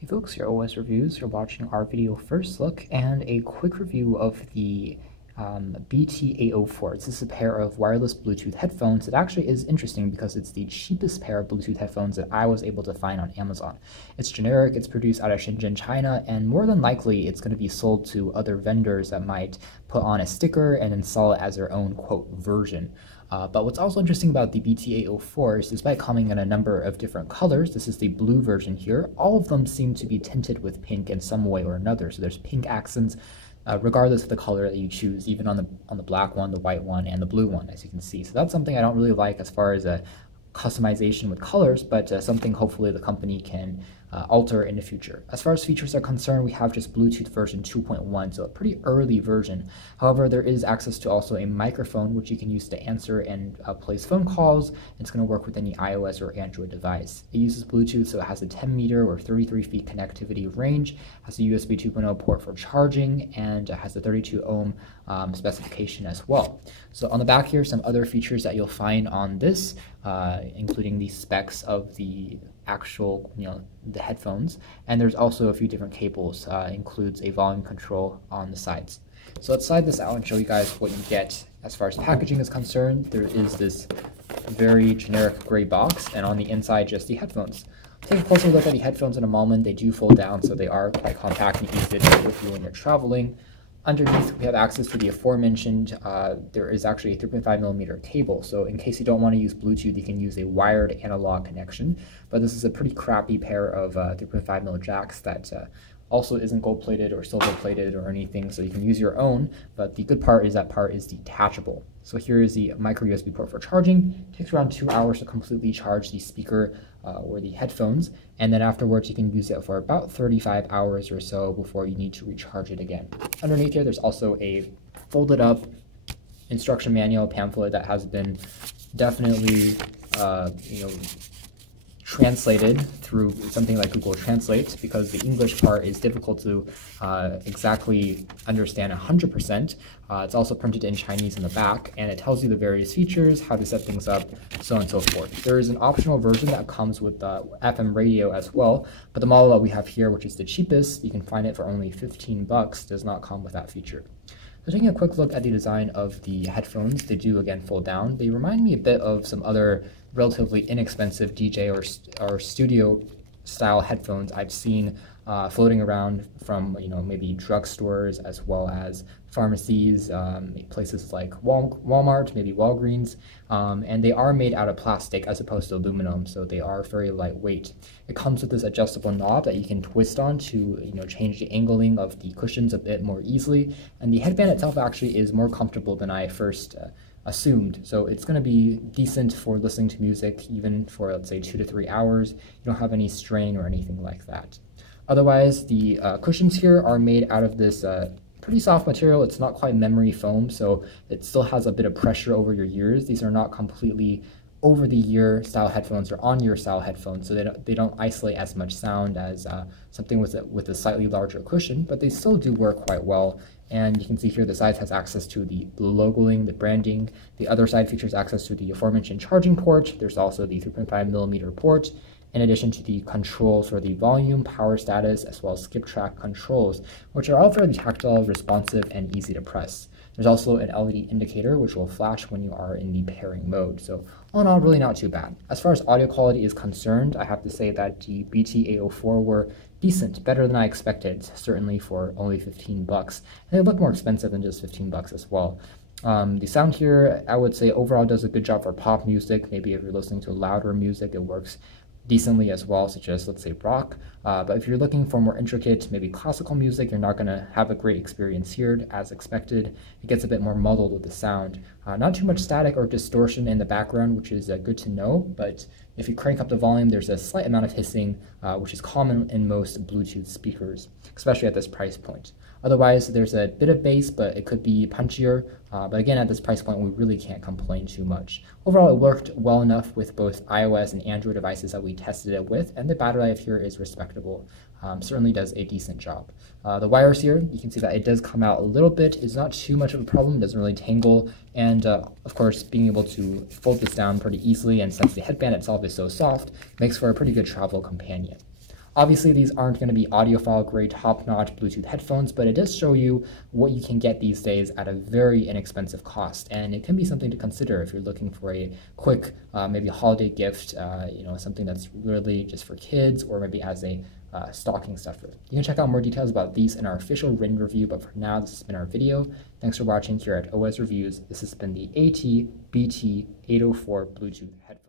Hey folks, your OS Reviews. You're watching our video first look and a quick review of the BT804. This is a pair of wireless Bluetooth headphones. It actually is interesting because it's the cheapest pair of Bluetooth headphones that I was able to find on Amazon. It's generic, it's produced out of Shenzhen, China, and more than likely it's going to be sold to other vendors that might put on a sticker and install it as their own, quote, version. But what's also interesting about the BT804 is despite coming in a number of different colors, this is the blue version here, all of them seem to be tinted with pink in some way or another. So there's pink accents regardless of the color that you choose, even on the black one, the white one, and the blue one, as you can see. So that's something I don't really like as far as a customization with colors, but something hopefully the company can alter in the future. As far as features are concerned, we have just Bluetooth version 2.1, so a pretty early version. However, there is access to also a microphone, which you can use to answer and place phone calls. It's going to work with any iOS or Android device. It uses Bluetooth, so it has a 10 meter or 33 feet connectivity range, has a USB 2.0 port for charging, and has a 32 ohm specification as well. So on the back here, some other features that you'll find on this, including the specs of the actual, the headphones, and there's also a few different cables. Includes a volume control on the sides. So let's slide this out and show you guys what you get as far as packaging is concerned. There is this very generic gray box, and on the inside just the headphones. Take a closer look at the headphones in a moment. They do fold down, so they are quite compact and easy to take with you when you're traveling. Underneath, we have access to the aforementioned, there is actually a 3.5mm cable, so in case you don't want to use Bluetooth, you can use a wired analog connection, but this is a pretty crappy pair of 3.5mm jacks that also isn't gold-plated or silver-plated or anything, so you can use your own, but the good part is that part is detachable. So here is the micro USB port for charging. It takes around 2 hours to completely charge the speaker or the headphones, and then afterwards you can use it for about 35 hours or so before you need to recharge it again. Underneath here, there's also a folded up instruction manual pamphlet that has been definitely translated through something like Google Translate, because the English part is difficult to exactly understand 100%. It's also printed in Chinese in the back, and it tells you the various features, how to set things up, so on and so forth. There is an optional version that comes with FM radio as well, but the model that we have here, which is the cheapest, you can find it for only 15 bucks, does not come with that feature. So taking a quick look at the design of the headphones, they do again fold down. They remind me a bit of some other relatively inexpensive DJ or studio style headphones I've seen floating around from maybe drugstores as well as pharmacies, places like Walmart, maybe Walgreens, and they are made out of plastic as opposed to aluminum, so they are very lightweight. It comes with this adjustable knob that you can twist on to change the angling of the cushions a bit more easily, and the headband itself actually is more comfortable than I first assumed. So it's going to be decent for listening to music, even for, let's say, 2 to 3 hours. You don't have any strain or anything like that. Otherwise, the cushions here are made out of this pretty soft material. It's not quite memory foam, so it still has a bit of pressure over your ears. These are not completely over-the-ear style headphones or on-ear style headphones, so they don't isolate as much sound as something with a slightly larger cushion, but they still do work quite well. And you can see here the sides has access to the logoing, the branding. The other side features access to the aforementioned charging port. There's also the 3.5mm port, in addition to the controls for the volume, power status, as well as skip track controls, which are all fairly tactile, responsive, and easy to press. There's also an LED indicator which will flash when you are in the pairing mode. So all in all, really not too bad. As far as audio quality is concerned, I have to say that the BT804 were decent, better than I expected, certainly for only 15 bucks. And they look more expensive than just 15 bucks as well. The sound here, I would say overall does a good job for pop music. Maybe if you're listening to louder music, it works decently as well, such as, let's say, rock. But if you're looking for more intricate, maybe classical music, you're not going to have a great experience here, as expected. It gets a bit more muddled with the sound. Not too much static or distortion in the background, which is good to know, but if you crank up the volume, there's a slight amount of hissing, which is common in most Bluetooth speakers, especially at this price point. Otherwise, there's a bit of bass, but it could be punchier. But again, at this price point, we really can't complain too much. Overall, it worked well enough with both iOS and Android devices that we tested it with, and the battery life here is respectable. Certainly does a decent job. The wires here, you can see that it does come out a little bit. It's not too much of a problem. It doesn't really tangle. And of course, being able to fold this down pretty easily, and since the headband itself is so soft, makes for a pretty good travel companion. Obviously, these aren't going to be audiophile grade top-notch Bluetooth headphones, but it does show you what you can get these days at a very inexpensive cost, and it can be something to consider if you're looking for a quick, maybe a holiday gift, something that's really just for kids, or maybe as a stocking stuffer. You can check out more details about these in our official written review, but for now, this has been our video. Thanks for watching here at OS Reviews. This has been the AT BT804 Bluetooth headphone.